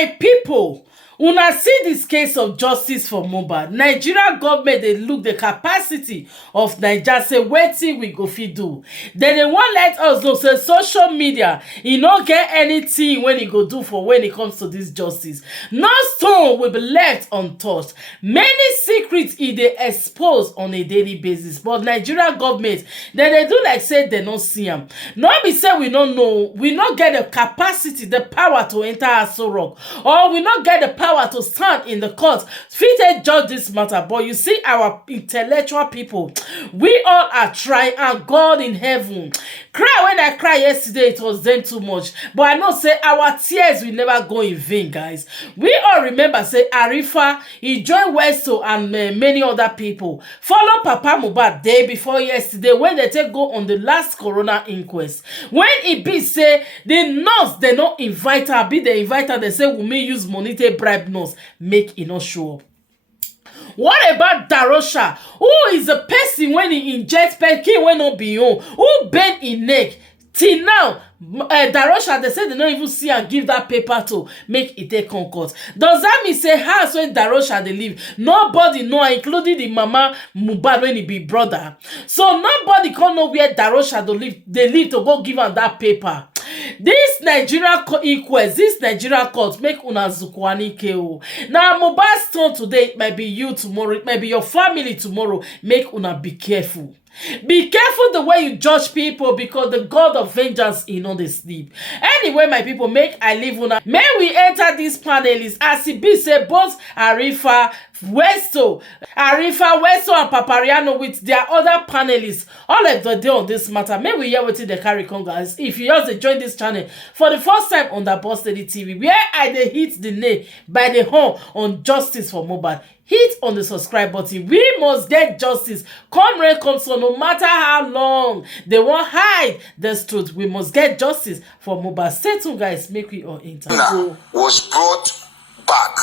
My people, una see this case of justice for Mohbad. Nigeria government dey look the capacity of Naija, say wetin we go fit do. They wan let us know say social media e no get anything when e go do for when it comes to this justice. No stone will be left untouched. Many secrets e dey expose on a daily basis, but Nigeria government dey do like say they no see am. No be say we no know, we no get the capacity, the power to enter Aso Rock, or we no get the power to stand in the court fit judge this matter. But you see, our intellectual people, we all are trying, and God in heaven cry. When I cried yesterday, it was then too much, but I know say our tears will never go in vain, guys. We all remember say Arifa, he joined Westo and many other people follow Papa Mohbad day before yesterday when they take go on the last corona inquest. When it be say the nurse they not invite her, be they invite her, they say Wummi use money to bribe nurse, make it not show up. What about Darosha, who is a person when he injects pekin when not be on, who bend in neck? Till now, Darosha, they say they don't even see and give that paper to make it take concourse. Does that mean say house when Darosha they live, nobody know, including the mama Mohbad when he be brother? So nobody can know where Darosha they live to go give her that paper. This Nigeria inquest, this Nigeria court make una zukwani keo. Now Mohbad's turn today, it might be you tomorrow, it might be your family tomorrow. Make una be careful. Be careful the way you judge people, because the God of vengeance is not sleep. Anyway, my people, make I leave una. May we enter this panelist as it be say both Arifa, Westo, and Papariano with their other panelists all of the day on this matter. May we hear wetin they carry come, guys. If you just join this channel for the first time on the Boss Lady TV, where I dey hit the nail by the horn on justice for Mohbad, hit on the subscribe button. We must get justice. Come rain, come so, no matter how long they won't hide this truth, we must get justice for Mohbad. Stay tuned, guys. Make we all enter. Was brought back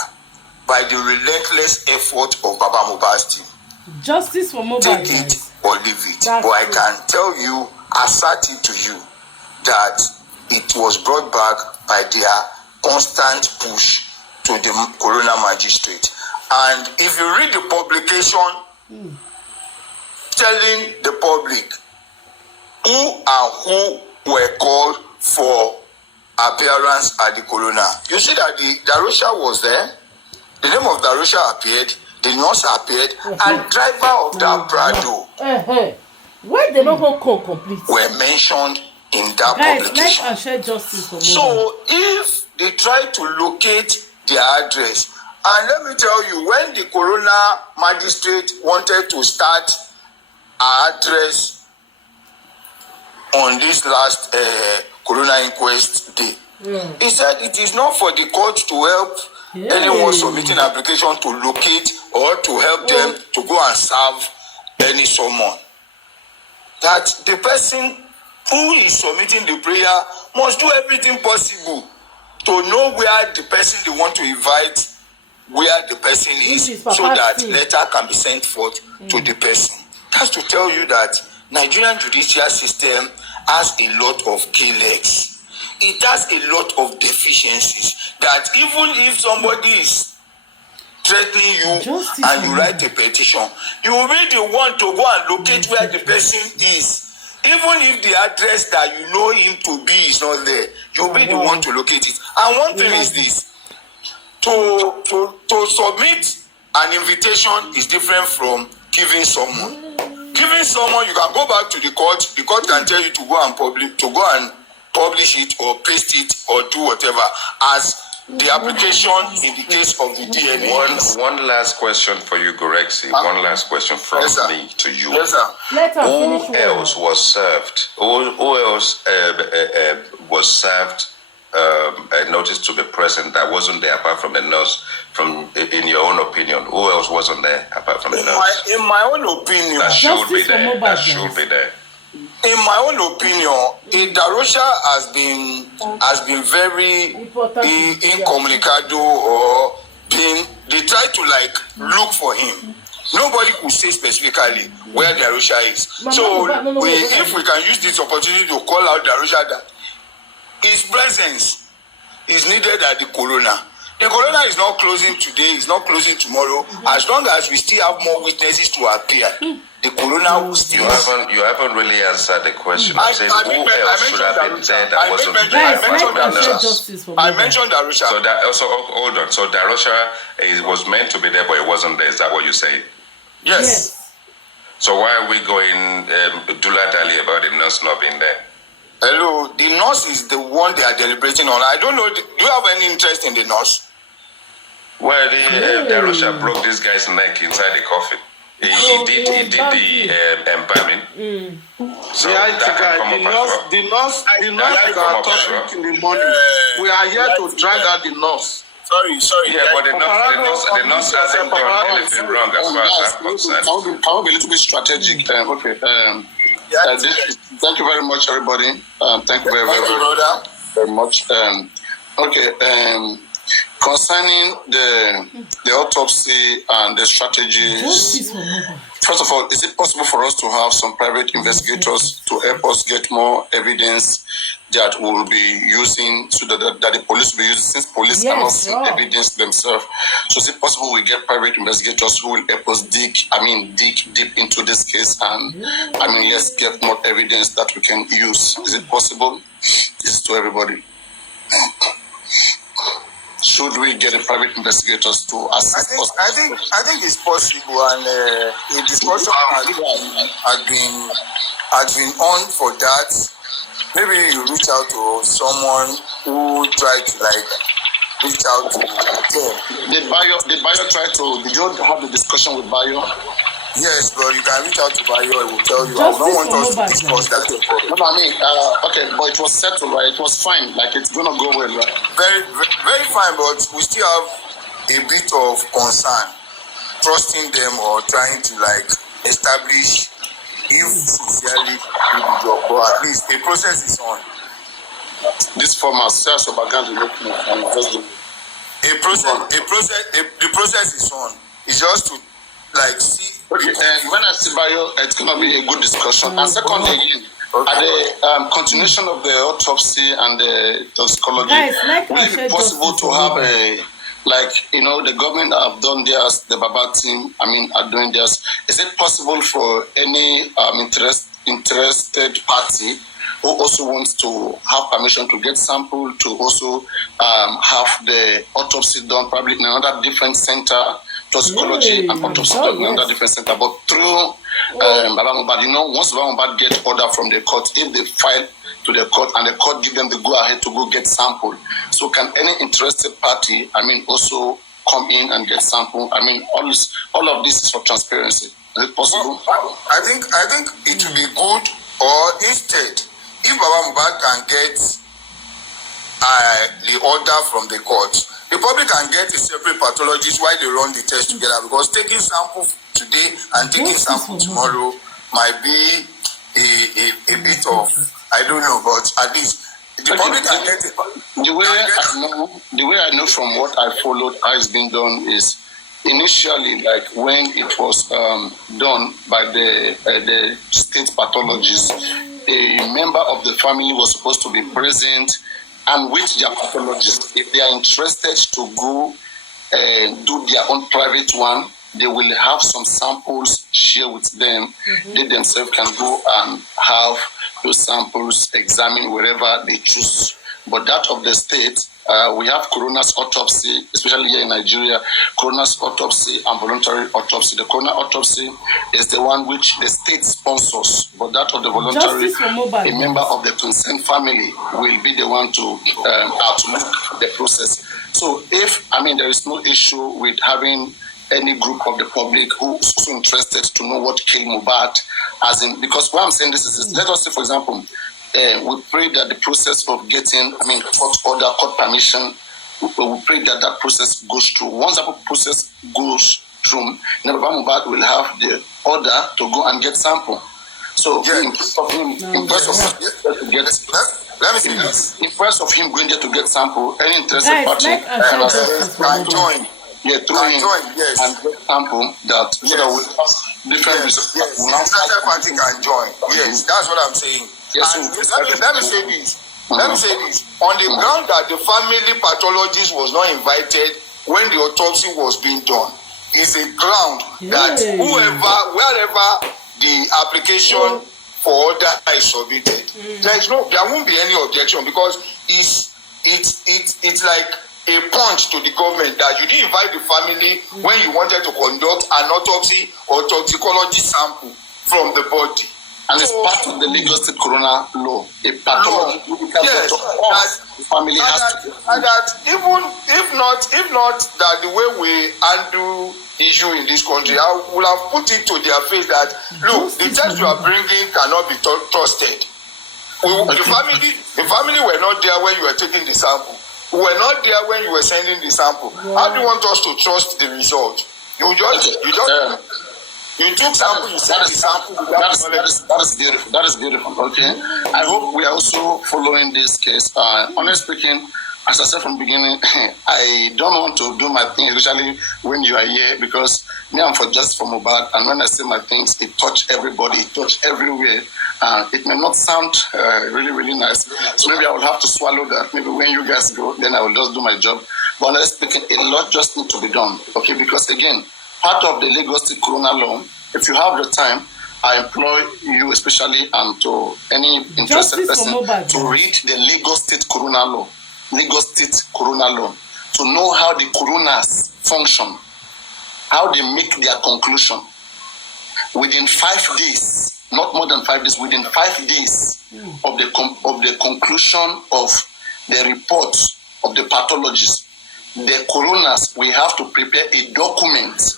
by the relentless effort of Baba Mohbad's team. Justice for Mohbad. Take it or leave it. But I can tell you, assert it to you, that it was brought back by their constant push to the coroner magistrate. And if you read the publication telling the public who were called for appearance at the coroner, you see that the Darosha was there. The name of Darosha appeared, the nurse appeared, and driver of that Prado why they not call complete were mentioned in that publication. Let's share justice for so if they try to locate their address, and let me tell you, when the coroner magistrate wanted to start our address on this last coroner inquest day, he said it is not for the court to help anyone submitting application to locate or to help them to go and serve any someone. That the person who is submitting the prayer must do everything possible to know where the person they want to invite, where the person is, so that letter can be sent forth to the person. That's to tell you that Nigerian judicial system has a lot of key-legs. It has a lot of deficiencies, that even if somebody is threatening you and you write a petition, you will be the one to go and locate where the person is. Even if the address that you know him to be is not there, you'll be the one to locate it. And one thing is this, to submit an invitation is different from giving someone. Giving someone, you can go back to the court can tell you to go and publish it or paste it or do whatever, as the application in the case of the DNA. One last question for you, Gorexi. One last question from me to you. Yes, sir. Who else was served? Who else was served a notice to be present that wasn't there apart from the nurse? In your own opinion, who else wasn't there apart from the nurse? In my own opinion, that should be there. That should be there. In my own opinion, Darosha has been very incommunicado, or they try to look for him. Nobody could say specifically where Darosha is. If we can use this opportunity to call out Darosha, that his presence is needed at the coroner. The coroner is not closing today, it's not closing tomorrow. As long as we still have more witnesses to appear, the coroner will still... You haven't really answered the question. I said, who else should have been there that wasn't there? I mentioned Darusha. So that also, hold on. So Darusha was meant to be there, but it wasn't there. Is that what you say? Yes. So why are we going Dula Dali about the nurse not being there? Hello, the nurse is the one they are deliberating on. I don't know, do you have any interest in the nurse? Well, Darusha broke this guy's neck inside the coffin. He did the embalming. So yeah, the nurse is our topic in the morning. We are here to drag out the nurse. Sorry. Yeah, but the nurse hasn't done anything wrong as far as I'm concerned. I will be a little bit strategic. Okay. Thank you very much, everybody. Thank you very much. Okay. Concerning the autopsy and the strategies, first of all, is it possible for us to have some private investigators to help us get more evidence that we will be using, so that the police will be using, since police cannot see evidence themselves? So is it possible we get private investigators who will help us dig deep into this case, and let's get more evidence that we can use? Is it possible? This is to everybody. Should we get a private investigators to assist us? I think it's possible, and the discussion has been on for that. Maybe you reach out to someone who tried to reach out to them. Did Bayo try to? Did you have the discussion with Bayo? Yes, but you can reach out to Bayo. I will tell you. I don't want us to discuss that. No, okay, but it was settled, right? It was fine. Like, it's gonna go well, right? Very, very fine, but we still have a bit of concern, trusting them or trying to establish if sincerely do the job. But at least a process is on. This former sales of Baganda the process is on. It's just to see. Okay, and when I see Bayo, it's gonna be a good discussion. And secondly, again, at the continuation of the autopsy and the toxicology, will it be possible to have the government have done theirs, the Baba team, are doing theirs. Is it possible for any interested party who also wants to have permission to get sample to also have the autopsy done probably in another different center, toxicology and autopsy done in another different center, but through Baba Mohbad, once Baba Mohbad get order from the court, if they file to the court and the court give them the go ahead to go get sample, so can any interested party, also come in and get sample? All of this is for transparency. Is it possible? I think it will be good, or instead, if Baba Mohbad can get the order from the court, the public can get a separate pathologist while they run the test together, because taking sample today and taking sample tomorrow might be a bit of, I don't know, but at least the public can get it. The way I know from what I followed how it's been done is, initially, when it was done by the state pathologist, a member of the family was supposed to be present and with their pathologist. If they are interested to go do their own private one, they will have some samples shared with them. They themselves can go and have those samples examined wherever they choose. But that of the state, we have coroner's autopsy, especially here in Nigeria, coroner's autopsy and voluntary autopsy. The coroner autopsy is the one which the state sponsors, but that of the voluntary, a member of the concerned family will be the one to outlook the process. So if, there is no issue with having any group of the public who is also interested to know what killed Mohbad, because what I'm saying this is, let us say, for example, we pray that the process of getting, court order, court permission, we pray that that process goes through. Once that process goes through, Baba Mohbad will have the order to go and get sample. So in place of him, instead of him going there to get sample, any interested party can join. Yeah, through him and get sample that so that we have different results. Yes, interested party can join. Yes, that's what I'm saying. Yes, let me say this. Let me say this. On the ground that the family pathologist was not invited when the autopsy was being done, is a ground that wherever the application for order is submitted, there won't be any objection, because it's like a punch to the government that you didn't invite the family when you wanted to conduct an autopsy or toxicology sample from the body. And it's part of the Lagos State Corona law. A pathological yes, family and that even if not that the way we handle issue in this country, I will have put it to their face that look, the test you are bringing cannot be trusted. The family were not there when you were taking the sample. We were not there when you were sending the sample. How do you want us to trust the result? You took sample, you sent the sample. That is beautiful. That is beautiful. Okay. I hope we are also following this case. Honestly speaking, as I said from the beginning, I don't want to do my thing, especially when you are here, because me, I'm for just for Mohbad, and when I say my things, it touch everybody, it touch everywhere. It may not sound really, really nice, so maybe I will have to swallow that. Maybe when you guys go, then I will just do my job. But honestly speaking, a lot just need to be done. Okay, because again, part of the Lagos State Corona law, if you have the time, I employ you especially and to any interested person to read the Lagos State Corona law. Lagos State Corona law, to know how the coronas function, how they make their conclusion. Within 5 days, not more than 5 days, within 5 days of the conclusion of the report of the pathologist, the coronas will have to prepare a document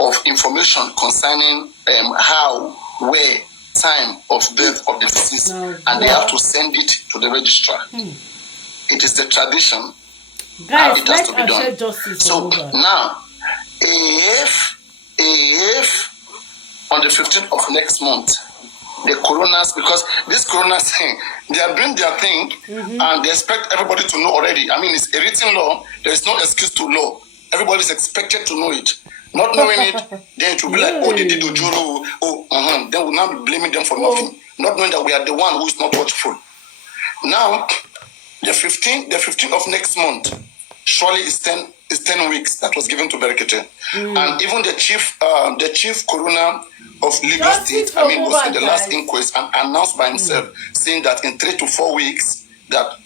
of information concerning how, where, time of birth of the deceased, and they have to send it to the registrar. It is the tradition. Guys, it has to be done. So now, if on the 15th of next month, the coronas, because this coronas thing, they are doing their thing, and they expect everybody to know already. I mean, it's a written law. There is no excuse to law. Everybody is expected to know it. Not knowing it, then it will be like, oh, they did Ojoro, then we'll now be blaming them for nothing. Not knowing that we are the one who is not watchful. Now, the 15th of next month, surely is 10 weeks that was given to Berekete. And even the chief coroner of Lagos State, was in the last inquest and announced by himself, saying that in 3 to 4 weeks, that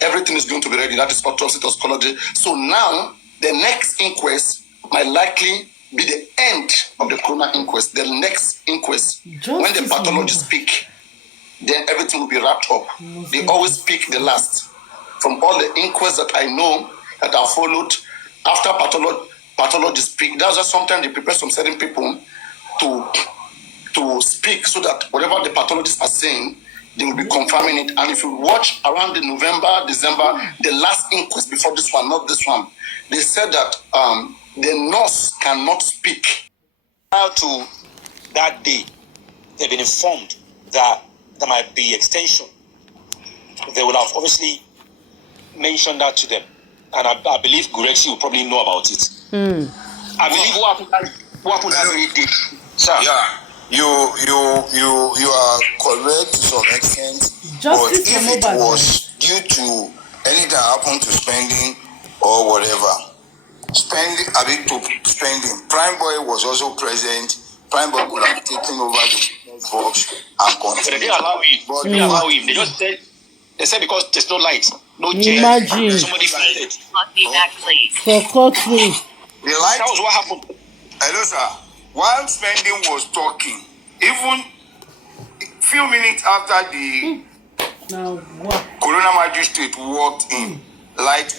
everything is going to be ready. That is autopsy, toxicology. So now, the next inquest might likely be the end of the corona inquest. The next inquest, when the pathologists speak, then everything will be wrapped up. They always pick the last. From all the inquests that I know that are followed, after pathologists speak, that's just sometimes they prepare some certain people to speak, so that whatever the pathologists are saying, they will be confirming it. And if you watch around the November, December, the last inquest before this one, not this one, they said that the nurse cannot speak. Prior to that day, they've been informed that there might be extension. They will have obviously mentioned that to them. And I believe Gurexi will probably know about it. I believe what happened that very day. Sir. Yeah. You are correct to some extent, but if it was due to anything that happened to spending or whatever, spending, Prime Boy was also present. Prime Boy could have taken over the box and continued. But they didn't allow him. They allow him. They just said, because there's no light, no chair. Somebody fainted. For courtroom. The light. That was what happened. Hello, sir. While Spending was talking, even a few minutes after the coroner magistrate walked in, light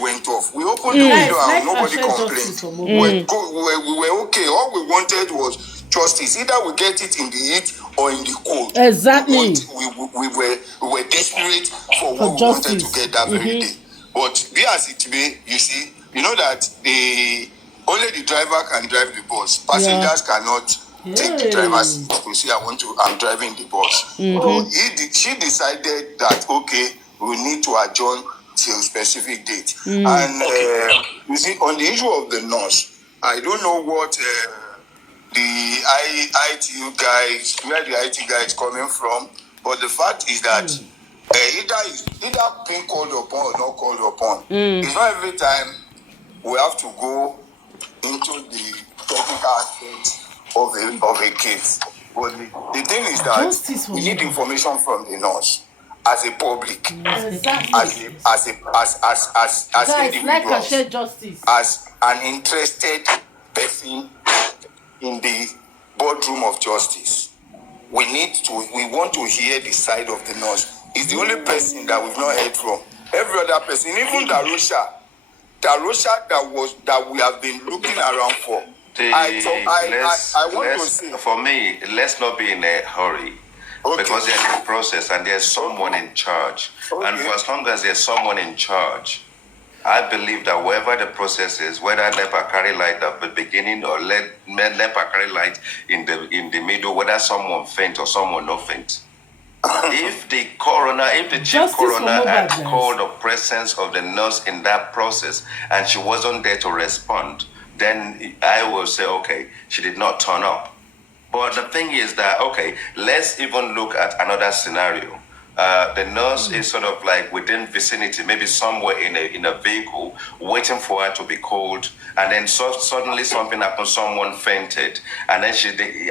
went off. We opened the window and nobody complained. We were okay. All we wanted was justice. Either we get it in the heat or in the cold. Exactly. We were desperate for what we wanted to get that very day. But be as it may, you see, you know that only the driver can drive the bus. Passengers cannot take the driver's seat to say, I'm driving the bus. So she decided that, okay, we need to adjourn till a specific date. And you see, on the issue of the nurse, I don't know what the IT guys, where the IT guy is coming from, but the fact is that either being called upon or not called upon. It's not every time we have to go into the technical aspects of a case. But the thing is that we need information from the nurse as a public, Exactly. as individuals, as an interested person in the boardroom of justice. We want to hear the side of the nurse. It's the only person that we've not heard from. Every other person, even Darosha that we have been looking around for. I want to say, for me, let's not be in a hurry. Okay. Because there's a process and there's someone in charge. Okay. And for as long as there's someone in charge, I believe that wherever the process is, whether NEPA carry light at the beginning or let NEPA carry light in the middle, whether someone faint or someone not faint. If the chief coroner had called the presence of the nurse in that process and she wasn't there to respond, then I will say, okay, she did not turn up. But the thing is that, okay, let's even look at another scenario. The nurse is sort of like within vicinity, maybe somewhere in a vehicle, waiting for her to be called, and then suddenly something happened, someone fainted, and then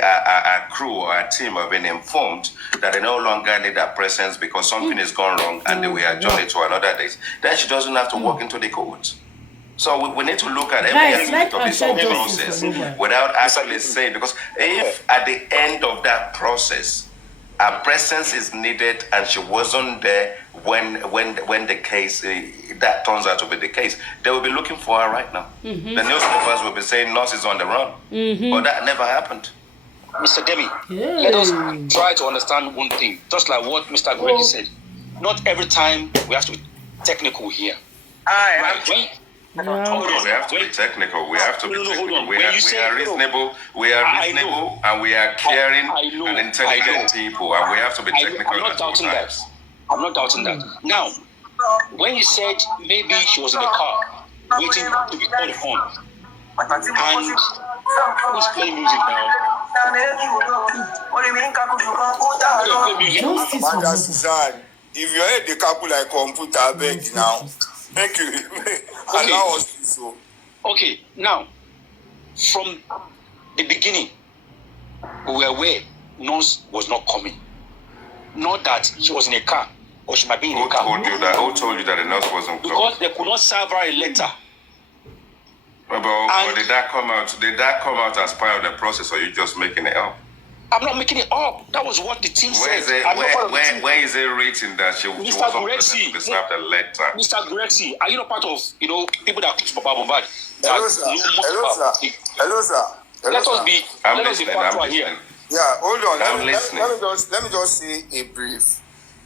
a crew or a team have been informed that they no longer need her presence because something is gone wrong and they will adjourn it to another date. Then she doesn't have to walk into the court. So we need to look at every aspect of this whole process without actually saying, because if at the end of that process, her presence is needed and she wasn't there when the case that turns out to be the case, they will be looking for her right now. The newspapers will be saying nurse is on the run, but that never happened. Mr. Demi, let us try to understand one thing, just like what Mr. Grady said. Not every time we have to be technical here. We have to be technical. We have to be technical. We are reasonable. We are reasonable, and we are caring and intelligent people, and we have to be technical. I'm not doubting that. I'm not doubting that. Now, when you said maybe she was in the car waiting to be called upon, and who's playing music now? If you heard the couple like computer beg now, make you allow us to so. Okay, now from the beginning, we were aware nurse was not coming. Not that she was in a car or she might be in a car. Who told you that the nurse wasn't coming? Because they could not serve her a letter. But did that come out? Did that come out as part of the process, or are you just making it up? I'm not making it up. That was what the team said. Where is it written that she wasn't present to serve the letter? Mr. Grexy, are you not part of people that close Mohbad? Hello, sir. Let us be factual here. Yeah, hold on. I'm listening. Let me just say a brief.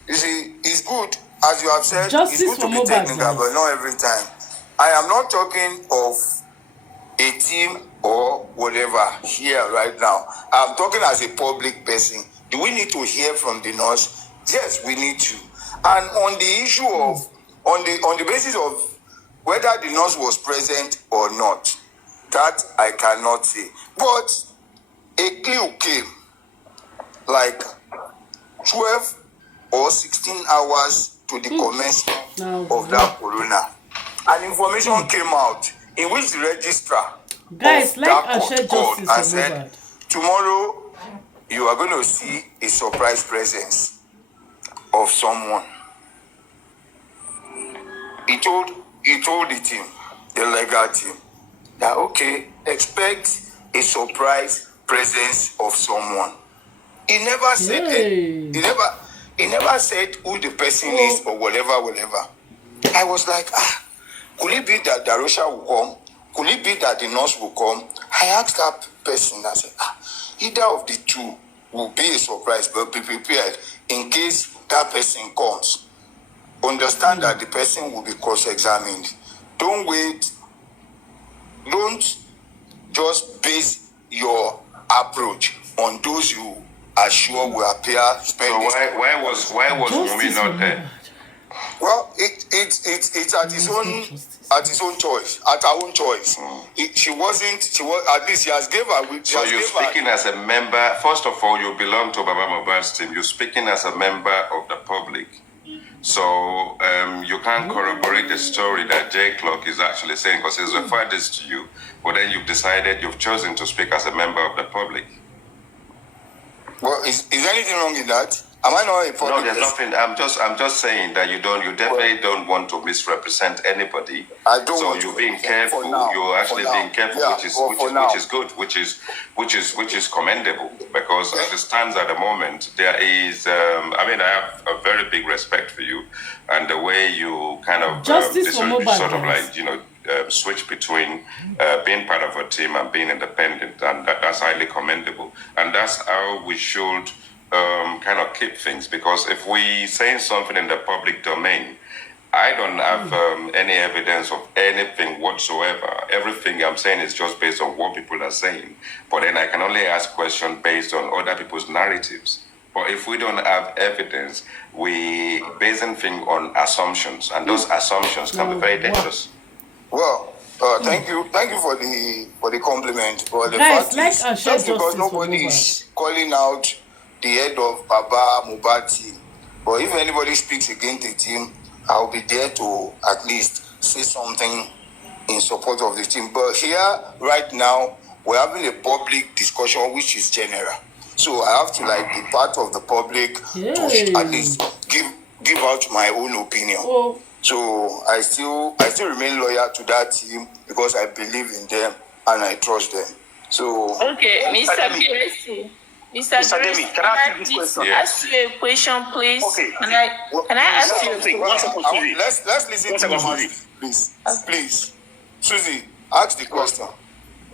You see, it's good, as you have said, Justice it's good to be technical, but not every time. I am not talking of a team or whatever here right now. I'm talking as a public person. Do we need to hear from the nurse? Yes, we need to. And on the issue of, on the basis of whether the nurse was present or not, that I cannot say. But a clue came like 12 or 16 hours to the commencement of that corona. And information came out in which the registrar guys, like that and share called justice and said, tomorrow you are going to see a surprise presence of someone. He told the team, the legal team, that okay, expect a surprise presence of someone. He never said he never said who the person is or whatever. I was like, could it be that Darosha will come? Could it be that the nurse will come? I asked that person, I said, either of the two will be a surprise, but be prepared in case that person comes. Understand that the person will be cross-examined. Don't wait. Don't just base your approach on those you are sure will appear spending. So why was Wummi not there? Well, it's at his own choice, at our own choice. She was at least she has gave her. So you're speaking as a member. First of all, you belong to Baba Mohbad's team. You're speaking as a member of the public. So you can't corroborate the story that J Clock is actually saying because he's referred this to you, but then you've chosen to speak as a member of the public. Well, is anything wrong in that? Am I not a public? No, there's nothing. I'm just saying that you definitely don't want to misrepresent anybody. I don't. So you're being careful. You're actually being careful, yeah, which is good, which is commendable. Because as it stands at the moment, there is. I mean, I have a very big respect for you, and the way you kind of switch between being part of a team and being independent, and that's highly commendable. And that's how we should. Kind of keep things, because if we say something in the public domain, I don't have any evidence of anything whatsoever. Everything I'm saying is just based on what people are saying. But then I can only ask questions based on other people's narratives. But if we don't have evidence, we basing things on assumptions, and those assumptions can be very dangerous. Well, thank you for the compliment. But the Guys, fact is, just because nobody is calling out the head of Baba Mohbad team, but if anybody speaks against the team, I'll be there to at least say something in support of the team. But here, right now, we're having a public discussion which is general. So I have to be part of the public to at least give out my own opinion. Oh. So I still remain loyal to that team because I believe in them and I trust them. So okay, Mr. Gracie. Mr. Gracie, can I ask you a question, please? Okay. Can I ask you a question? Let's listen to Susie, please. Please. Susie, ask the question.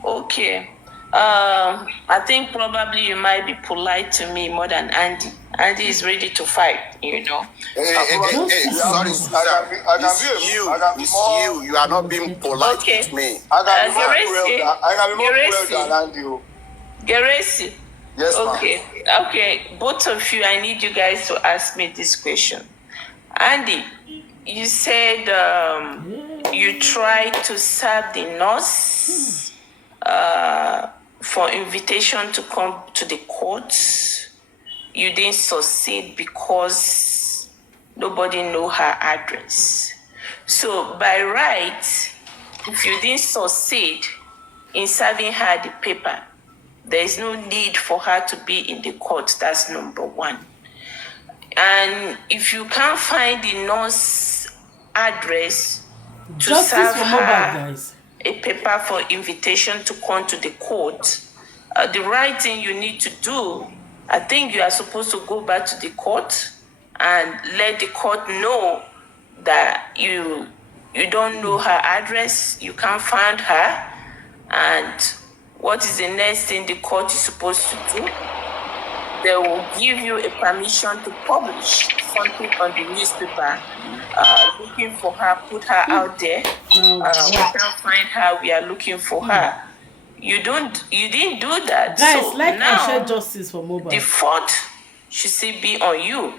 Okay. I think probably you might be polite to me more than Andy. Andy is ready to fight, Hey, sorry, you. You are not being polite with me. I can be more cruel than Andy. Geresi. Yes, okay. Both of you, I need you guys to ask me this question. Andy, you said you tried to serve the nurse for invitation to come to the court. You didn't succeed because nobody know her address. So by right, if you didn't succeed in serving her the paper, there is no need for her to be in the court. That's number one. And if you can't find the nurse address to serve her a paper for invitation to come to the court, the right thing you need to do, I think you are supposed to go back to the court and let the court know that you don't know her address, you can't find her, and what is the next thing the court is supposed to do? They will give you a permission to publish something on the newspaper, looking for her, put her out there. We can't find her, we are looking for her. You didn't do that. Guys, so now justice for Mohbad. The fault should still be on you,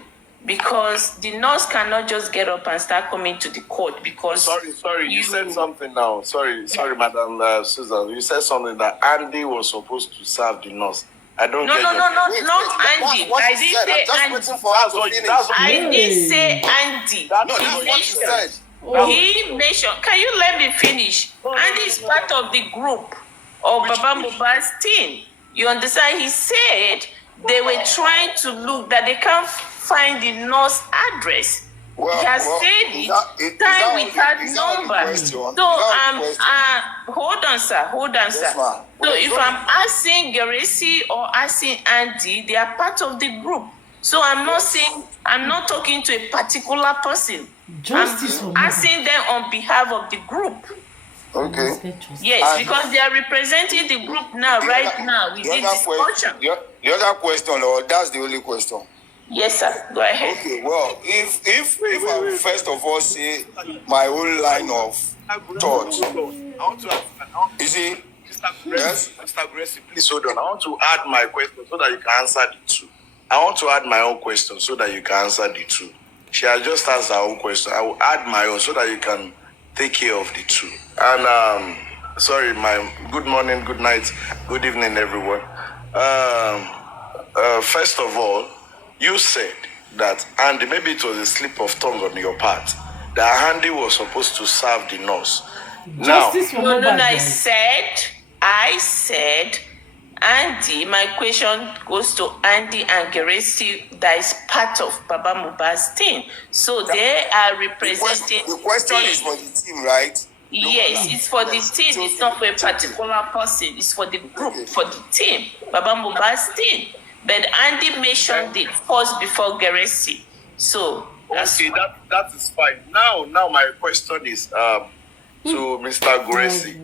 because the nurse cannot just get up and start coming to the court because... Sorry, you said something now. Sorry, Madam Susan. You said something that Andy was supposed to serve the nurse. I don't get it. No, not Andy. I didn't say Andy. I didn't say Andy. That's what you said. He mentioned... Can you let me finish? Andy is part of the group of Baba Mohbad's team. You understand? He said they were trying to look that they can't find the nurse address. He has said it time without number. So hold on, sir. Yes, so if I'm asking Geresi or asking Andy, they are part of the group. So I'm not talking to a particular person. I'm asking them on behalf of the group. Okay. Yes, because they are representing the group now, now. We did discussion. The other question, or that's the only question? Yes, sir. Go ahead. Okay, well, if I first of all say my own line of thought, you see, yes? Mr. Gracie, please hold on. I want to add my question so that you can answer the two. I want to add my own question so that you can answer the two. She has just asked her own question. I will add my own so that you can take care of the two. And sorry, my good morning, good night, good evening, everyone. First of all, you said that Andy, maybe it was a slip of tongue on your part, that Andy was supposed to serve the nurse. Justice for No, Mohbad, I guys. said, Andy, my question goes to Andy and Geresi, that is part of Baba Mohbad's team. So they are representing. The question is for the team, right? Yes, it's for the team. It's not for a particular person. It's for the group, for the team, Baba Mohbad's team. But Andy mentioned it first before Geresi. So that's okay, that is fine. Now my question is to Mr. Geresi.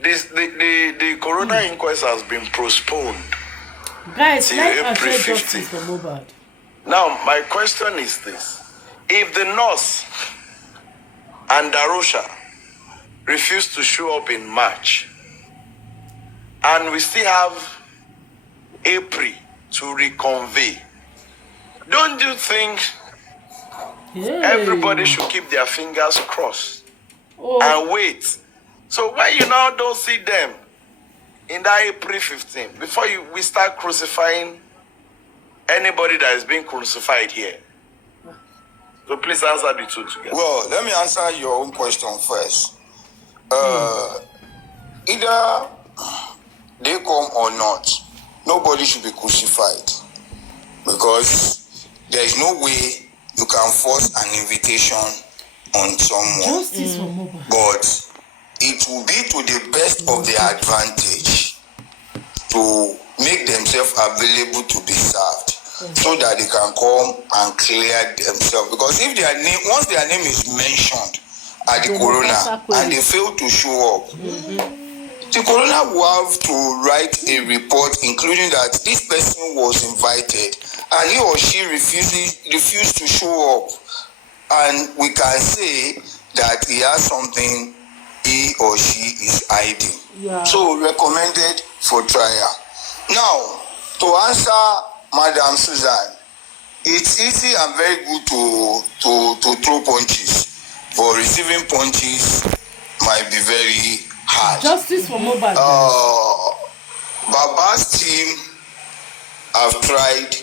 The coroner inquest has been postponed. Guys, till let's April assure 15. justice for Mohbad. Now my question is this: if the nurse and Darosha refuse to show up in March, and we still have April to reconvene, don't you think everybody should keep their fingers crossed and wait? So when you now don't see them in that April 15, before we start crucifying anybody that is being crucified here. So please answer the two together. Well, let me answer your own question first. Either they come or not, nobody should be crucified, because there is no way you can force an invitation on someone. Justice for Mohbad. But it will be to the best of their advantage to make themselves available to be served, so that they can come and clear themselves. Because if their name, once their name is mentioned at the coroner and they fail to show up, the coroner will have to write a report including that this person was invited and he or she refused to show up, and we can say that he has something he or she is hiding. So recommended for trial. Now, to answer Madam Susan, it's easy and very good to throw punches, but receiving punches might be very hard. Justice for Mohbad. Baba's team have tried.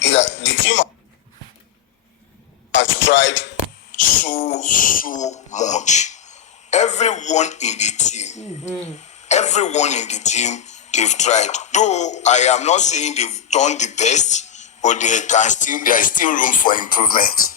The team has tried so much. Everyone in the team, they've tried. Though I am not saying they've done the best, but there is still room for improvement.